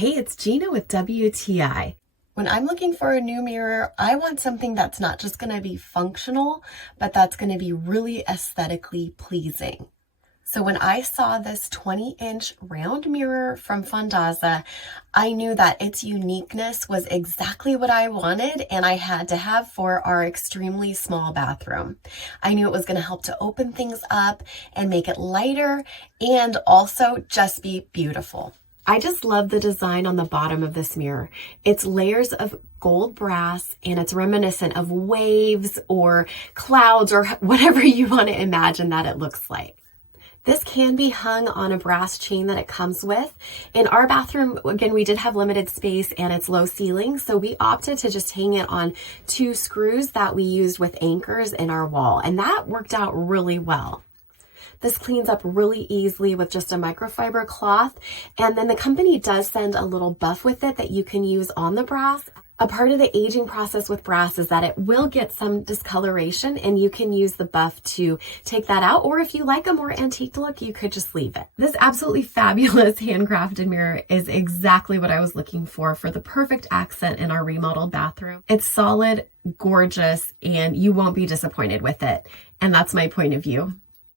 Hey, it's Gina with WTI. When I'm looking for a new mirror, I want something that's not just going to be functional, but that's going to be really aesthetically pleasing. So when I saw this 20-inch round mirror from FONDAZZA, I knew that its uniqueness was exactly what I wanted and I had to have for our extremely small bathroom. I knew it was going to help to open things up and make it lighter and also just be beautiful. I just love the design on the bottom of this mirror. It's layers of gold brass and it's reminiscent of waves or clouds or whatever you want to imagine that it looks like. This can be hung on a brass chain that it comes with. In our bathroom, again, we did have limited space and it's low ceiling, so we opted to just hang it on 2 screws that we used with anchors in our wall, and that worked out really well. This cleans up really easily with just a microfiber cloth, and then the company does send a little buff with it that you can use on the brass. A part of the aging process with brass is that it will get some discoloration, and you can use the buff to take that out, or if you like a more antique look, you could just leave it. This absolutely fabulous handcrafted mirror is exactly what I was looking for the perfect accent in our remodeled bathroom. It's solid, gorgeous, and you won't be disappointed with it. And that's my point of view.